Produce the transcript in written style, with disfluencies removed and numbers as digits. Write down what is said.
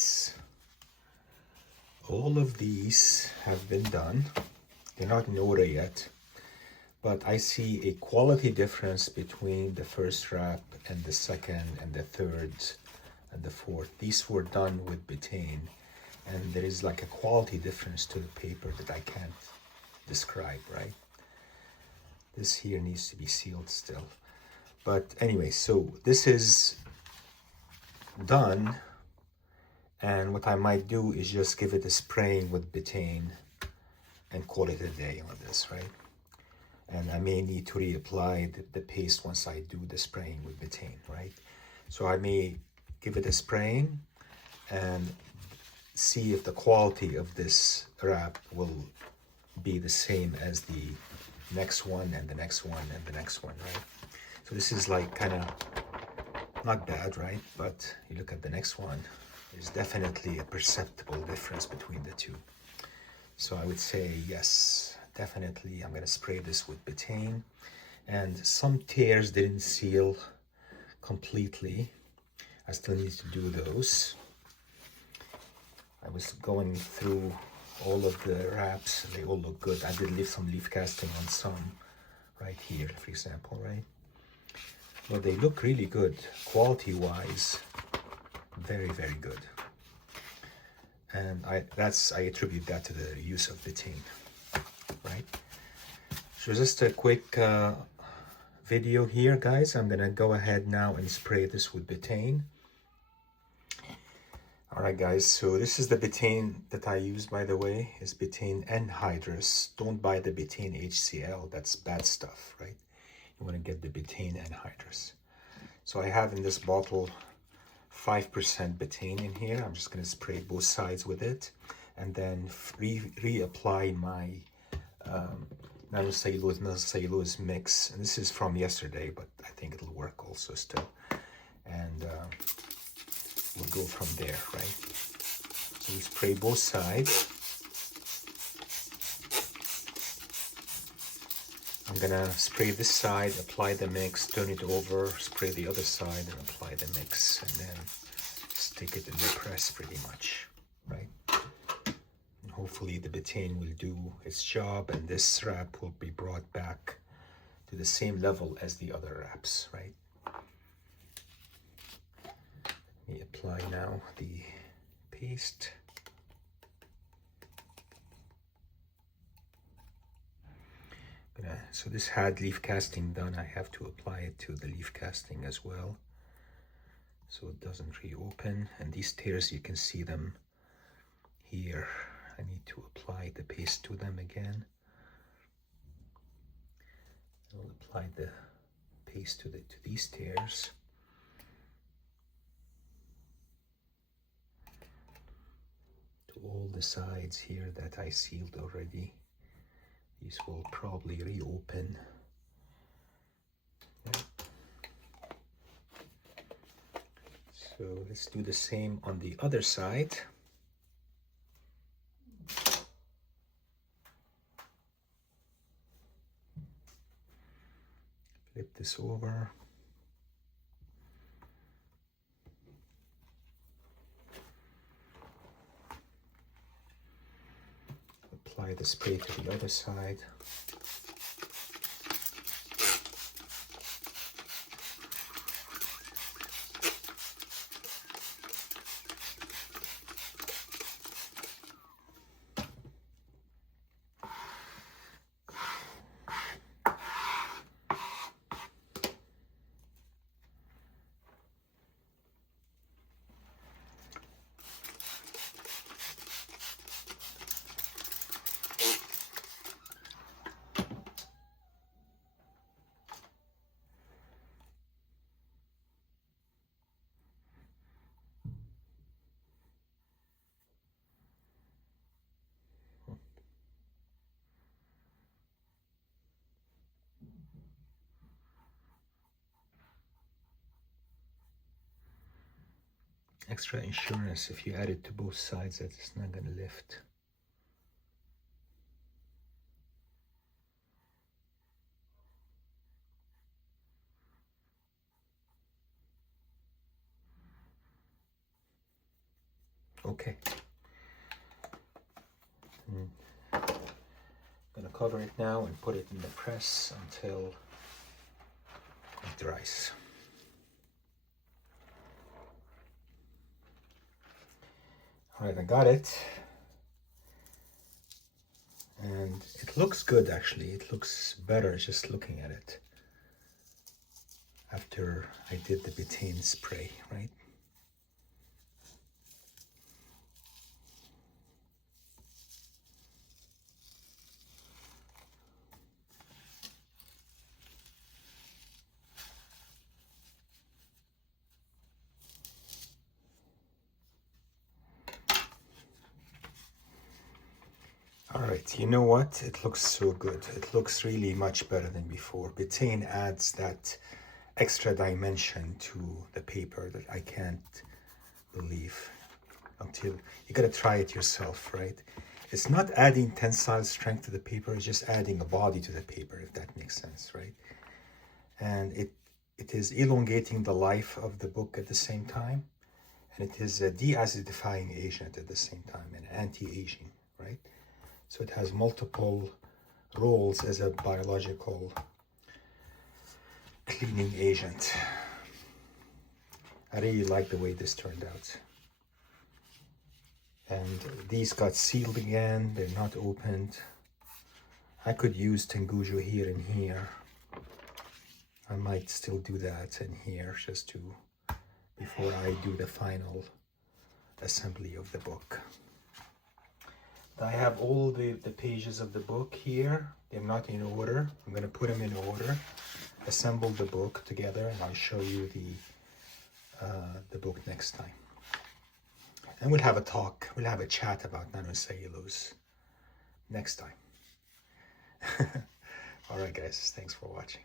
this. All of these have been done. They're not in order yet, but I see a quality difference between the first wrap and the second and the third and the fourth. These were done with betaine, and there is like a quality difference to the paper that I can't describe, right? This here needs to be sealed still. But anyway, so this is done, and what I might do is just give it a spraying with betaine and call it a day on this, right? And I may need to reapply the paste once I do the spraying with betaine, right? So I may give it a spraying and see if the quality of this wrap will be the same as the next one and the next one and the next one, right? So this is like kind of not bad, right? But you look at the next one, there's definitely a perceptible difference between the two. So I would say yes, definitely I'm going to spray this with betaine. And some tears didn't seal completely. I still need to do those. I was going through all of the wraps, they all look good. I did leave some leaf casting on some right here, for example, right? But they look really good, quality-wise, very, very good. And I attribute that to the use of betaine, right? So just a quick video here, guys. I'm gonna go ahead now and spray this with betaine. All right, guys, so this is the betaine that I use, by the way, is Betaine Anhydrous. Don't buy the Betaine HCl, that's bad stuff, right? You wanna get the Betaine Anhydrous. So I have in this bottle 5% betaine in here. I'm just gonna spray both sides with it and then reapply my nanocellulose mix. And this is from yesterday, but I think it'll work also still. And we'll go from there, right? So we spray both sides. I'm gonna spray this side, apply the mix, turn it over, spray the other side, and apply the mix, and then stick it in the press pretty much, right? And hopefully the betaine will do its job, and this wrap will be brought back to the same level as the other wraps, right? Let me apply now the paste. So this had leaf casting done. I have to apply it to the leaf casting as well, so it doesn't reopen. And these tears, you can see them here. I need to apply the paste to them again. I'll apply the paste to these tears. To all the sides here that I sealed already. These will probably reopen. Yeah. So let's do the same on the other side. Flip this over. Apply the spray to the other side. Extra insurance, if you add it to both sides, that it's not going to lift. Okay. I'm gonna cover it now and put it in the press until it dries. All right, I got it. And it looks good, actually. It looks better just looking at it after I did the betaine spray, right? All right, you know what? It looks so good. It looks really much better than before. Betaine adds that extra dimension to the paper that I can't believe until you gotta try it yourself, right? It's not adding tensile strength to the paper, it's just adding a body to the paper, if that makes sense, right? And it is elongating the life of the book at the same time, and it is a de-acidifying agent at the same time, and anti-aging, right? So it has multiple roles as a biological cleaning agent. I really like the way this turned out. And these got sealed again, they're not opened. I could use Tengujo here and here. I might still do that in here just to, before I do the final assembly of the book. I have all the pages of the book here. They're not in order. I'm going to put them in order, assemble the book together, and I'll show you the book next time. And we'll have a talk, we'll have a chat about nanocellulose next time. All right, guys, thanks for watching.